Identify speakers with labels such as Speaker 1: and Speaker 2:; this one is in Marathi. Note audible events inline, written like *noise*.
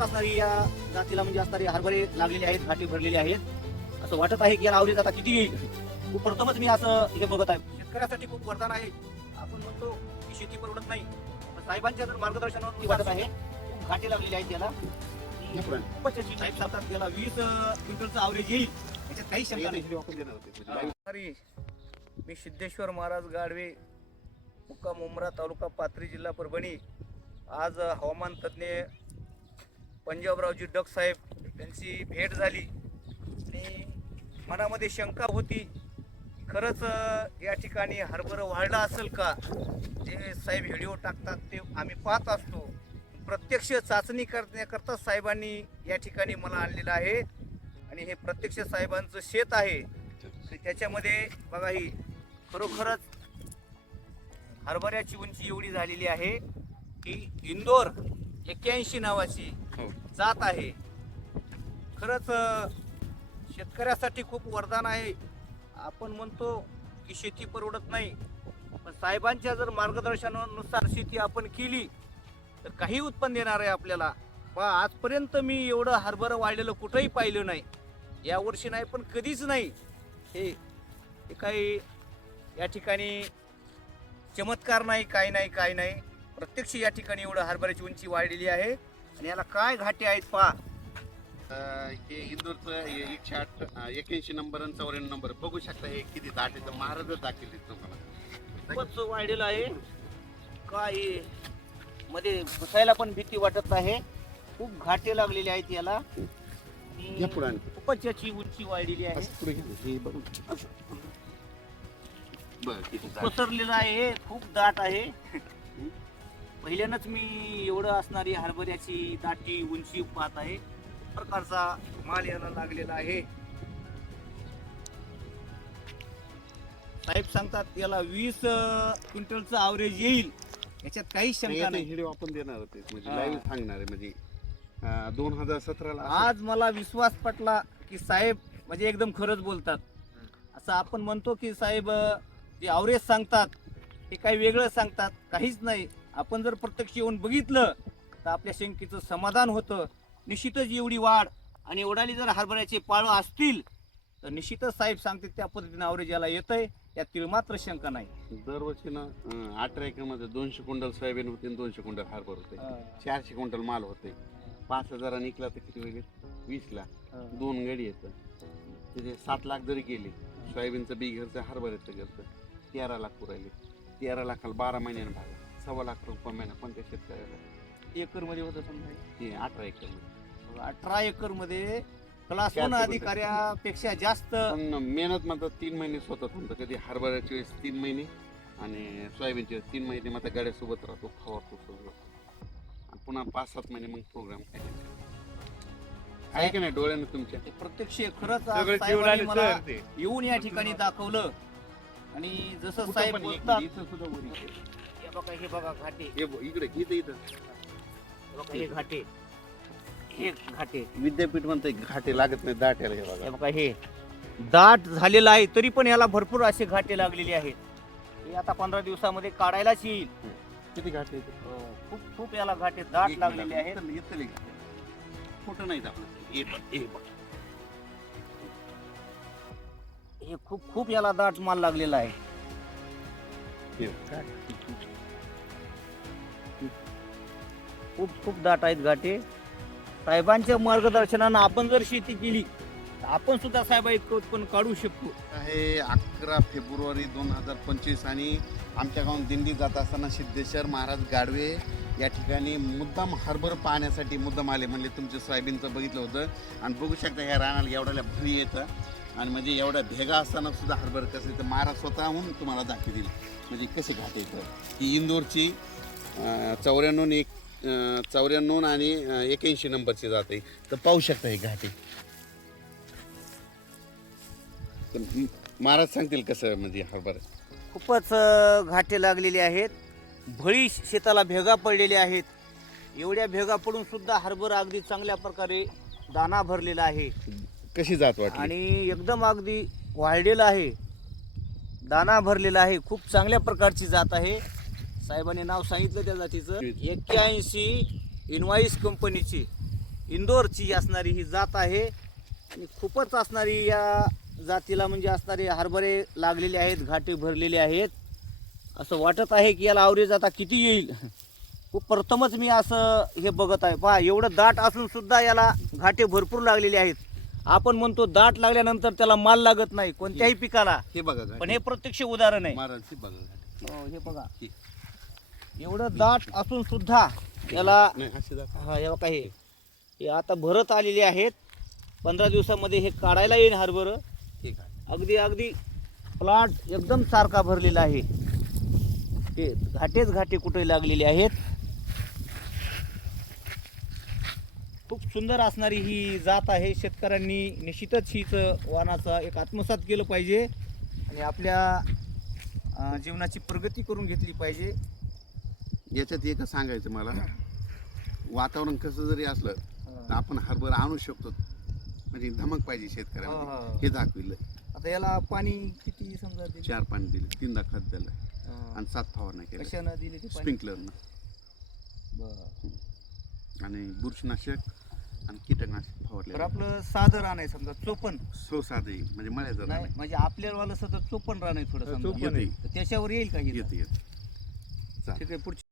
Speaker 1: असणारी या जातीला म्हणजे असणारे हरभरे लागलेले आहेत घाटी भरलेले आहेत. असं वाटत आहे की याला आवडीत आता किती येईल? खूप प्रथमच मी असं इथे बघत आहे. शेतकऱ्यासाठी खूप वरदान आहे. आपण म्हणतो की शेती परवडत नाही. पण साहेबांच्या जर मार्गदर्शनावर मी वाटत आहे खूप घाटी लागलेली आहेत याला. खूपच साहेब सांगतात त्याला वीस क्विंटलचं आवरेज येईल. याच्यात काही शंका नाही.
Speaker 2: मी सिद्धेश्वर महाराज गाडवे मुक्काम उमरा तालुका पाथरी जिल्हा परभणी आज हवामान तज्ज्ञ पंजाबरावजी डग साहेब त्यांची भेट झाली. आणि मनामध्ये शंका होती खरंच या ठिकाणी हरभरं वाढला असेल का? जे साहेब व्हिडिओ टाकतात ते आम्ही पाहत असतो. प्रत्यक्ष चाचणी करण्याकरता साहेबांनी या ठिकाणी मला आणलेलं आहे. आणि हे प्रत्यक्ष साहेबांचं शेत आहे. आणि त्याच्यामध्ये बघा ही खरोखरच हरभऱ्याची उंची एवढी झालेली आहे की इंदोर एक्क्याऐंशी नावाची
Speaker 3: हो.
Speaker 2: जात आहे. खरंच शेतकऱ्यासाठी खूप वरदान आहे. आपण म्हणतो की शेती परवडत नाही. पण साहेबांच्या जर मार्गदर्शनानुसार शेती आपण केली तर काही उत्पन्न देणार आहे आपल्याला. बा आजपर्यंत मी एवढं हरभरं वाढलेलं कुठंही पाहिलं नाही. यावर्षी नाही पण कधीच नाही. हे हे काही या ठिकाणी चमत्कार नाही काही नाही काही नाही. प्रत्यक्ष या ठिकाणी एवढं हरभऱ्याची उंची वाढलेली आहे. आणि याला काय घाटे आहेत पहा.
Speaker 3: अं, हे इंदोरचं हे एकशे आठ एक्याऐंशी नंबर आणि चौऱ्याण्णव नंबर. बघू शकता हे किती दाट आहे महाराजच दाखवले तुम्हाला.
Speaker 1: खूपच वाढलेलं आहे. काय? मध्ये बसायला पण भीती वाटत आहे. खूप घाटे लागलेले आहेत याला. खूपच याची उंची वाढलेली आहे.
Speaker 3: हे.
Speaker 1: पसरलेलं आहे. खूप दाट आहे. *laughs* पहिल्यानंच मी एवढं असणारी हरभऱ्याची दाटी उंची पाहत आहे. प्रकारचा माल याला लागलेला आहे. साहेब सांगतात याला वीस क्विंटलचं आवरेज येईल. याच्यात काही शंका नाही.
Speaker 3: आपण देणार होते. म्हणजे
Speaker 1: हा.
Speaker 3: लाईव्ह सांगणार आहे. म्हणजे दोन हजार सतराला
Speaker 1: आज मला विश्वास पटला की साहेब म्हणजे एकदम खरंच बोलतात. असं आपण म्हणतो की साहेब अं, जे आवरेज सांगतात हे काही वेगळं सांगतात काहीच नाही. आपण जर प्रत्यक्ष येऊन बघितलं तर आपल्या शंकेचं समाधान होतं. निश्चितच एवढी वाढ आणि एवढाली जर हरभऱ्याचे पाळं असतील तर निश्चितच साहेब सांगते त्या पद्धतीने आवरेज याला येतंय. यात तिळ मात्र शंका नाही.
Speaker 3: दरवर्षी ना अं, अठरा एकरमध्ये दोनशे क्विंटल सोयाबीन होते आणि दोनशे क्विंटल हरभर होते. चारशे क्विंटल माल होते. पाच हजारा निघला तर किती होईल? वीस लाख. दोन गाडी येतं तिथे सात लाख जरी गेले सोयाबीनचं बी घरचं हरभऱ्याचं घरचं तेरा लाख पुरायले. तेरा लाखाला बारा महिन्यानं भागा सव्वा लाख रुपये महिना कोणत्या शेतकऱ्याला?
Speaker 1: एकरमध्ये होतं समजा
Speaker 3: हे. अठरा एकर
Speaker 1: अठरा एकरमध्ये क्लास वन
Speaker 3: चारशे
Speaker 1: अधिकाऱ्यापेक्षा जास्त
Speaker 3: पण मेहनत मात्र तीन महिने स्वतः थांबतं. कधी हरभऱ्याच्या वेळेस तीन महिने आणि सोयाबीनच्या वेळेस तीन महिने. मात्र गाड्यासोबत राहतो फवारतो सगळं आणि पुन्हा पाच सात महिने मग प्रोग्राम आहे. का नाही डोळ्यानं तुमच्या?
Speaker 1: ते प्रत्यक्ष खरंच आज
Speaker 4: सगळे
Speaker 1: साहेबांनी
Speaker 4: जीवनाने
Speaker 1: मला
Speaker 4: सर ते.
Speaker 1: येऊन या ठिकाणी दाखवलं. आणि जसं
Speaker 3: कुठं
Speaker 1: साहेब
Speaker 3: पण
Speaker 1: बोलतात
Speaker 3: मिनिट, इथं सुद्धा वर इथे.
Speaker 1: हे बघा हे बघा घाटे.
Speaker 3: हे बघ, इकडे इथं इथं.
Speaker 1: हे बघा हे घाटे. हे घाटे.
Speaker 3: विद्यापीठ म्हणते घाटे लागत नाही दाट याला हे
Speaker 1: हे
Speaker 3: बघा
Speaker 1: बघा हे. दाट झालेलं आहे तरी पण याला भरपूर असे घाटे लागलेले आहेत. हे आता पंधरा दिवसामध्ये काढायलाच येईल.
Speaker 3: किती घाटे
Speaker 1: अं, खूप खूप याला घाटे दाट
Speaker 3: एक
Speaker 1: लागलेले आहेत.
Speaker 3: इथं- इथं लई घाटे. खोटं नाहीत आपलं. हे बघ, हे बघ.
Speaker 1: हे खूप खूप याला दाट माल लागलेला आहे.
Speaker 3: हे बघ.
Speaker 1: खूप खूप दाट आहेत घाटे साहेबांच्या मार्गदर्शनानं आपण जर शेती केली तर आपण सुद्धा साहेबा इतकं उत्पन्न काढू शकतो.
Speaker 3: हे अकरा फेब्रुवारी दोन हजार पंचवीस आणि आमच्या गावात दिंडी जात असताना सिद्धेश्वर महाराज गाडवे या ठिकाणी मुद्दाम हरभर पाहण्यासाठी मुद्दाम आले म्हणले. तुमचं सोयाबीनचं बघितलं होतं. आणि बघू शकता ह्या रानाला एवढ्याला भरी येतं. आणि म्हणजे एवढ्या भेगा असताना सुद्धा हरभर कसं येतं महाराज स्वतःहून तुम्हाला दाखवतील. म्हणजे कसे घाट येतं. ही इंदोरची चौऱ्याण्णव एक चौऱ्याण्णव आणि एक्याऐंशी नंबरची जाते तर पाहू शकता हे घाटे. तर महाराज सांगतील कसं म्हणजे हरभरा
Speaker 1: खूपच घाटे लागलेले आहेत. भळी शेताला भेगा पडलेल्या आहेत. एवढ्या भेगा पडून सुद्धा हरभर अगदी चांगल्या प्रकारे दाना भरलेला आहे.
Speaker 3: कशी जात वाटली?
Speaker 1: आणि एकदम अगदी वाढलेला आहे. दाना भरलेला आहे. खूप चांगल्या प्रकारची जात आहे. साहेबांनी नाव सांगितलं त्या जातीचं. एक्क्याऐंशी इन्व्हाईस कंपनीची इंदोरची असणारी ही जात आहे. आणि खूपच असणारी या जातीला म्हणजे असणारे हरभरे लागलेले आहेत घाटे भरलेले आहेत. असं वाटत आहे की याला आवरेज आता किती येईल? खूप प्रथमच मी असं हे बघत आहे. पहा एवढं दाट असून सुद्धा याला घाटे भरपूर लागलेले आहेत. आपण म्हणतो दाट लागल्यानंतर त्याला माल लागत नाही कोणत्याही पिकाला.
Speaker 3: हे बघा
Speaker 1: पण हे प्रत्यक्ष उदाहरण आहे. हो, बघा. एवढं दाट असून सुद्धा याला. हा हे बघा हे आता भरत आलेले आहेत. पंधरा दिवसामध्ये हे काढायला येईल हरभरं.
Speaker 3: हे घाटी.
Speaker 1: अगदी अगदी प्लॉट एकदम सारखा भरलेला आहे. ते घाटेच घाटे कुठे लागलेले आहेत. खूप सुंदर असणारी ही जात आहे. शेतकऱ्यांनी निश्चितच हीच वाहनाचा एक आत्मसात केलं पाहिजे आणि आपल्या जीवनाची प्रगती करून घेतली पाहिजे.
Speaker 3: याच्यात एकच सांगायचं मला. वातावरण कसं जरी असलं तर आपण हरभर आणू शकतो. म्हणजे धमक पाहिजे
Speaker 1: हा,
Speaker 3: शेतकऱ्याला
Speaker 1: हा.
Speaker 3: हे दाखविलं.
Speaker 1: आता याला पाणी किती समजा दिलं?
Speaker 3: चार पाणी दिले. तीनदा खत दिलं. आणि सात फवारण्या केल्या.
Speaker 1: कशानं दिले ते पाणी?
Speaker 3: स्प्रिंकलरनं.
Speaker 1: बरं.
Speaker 3: आणि बुरशीनाशक आणि कीटकनाशक फवारले
Speaker 1: तर आपलं साधं रान आहे समजा चोपन
Speaker 3: सो साधे म्हणजे मळ्याचं
Speaker 1: नाही म्हणजे आपल्याला सतत चोपन रान आहे थोडं समजा. तर त्याच्यावर येईल का ही?
Speaker 3: येते येते.
Speaker 1: ठीक आहे पुढची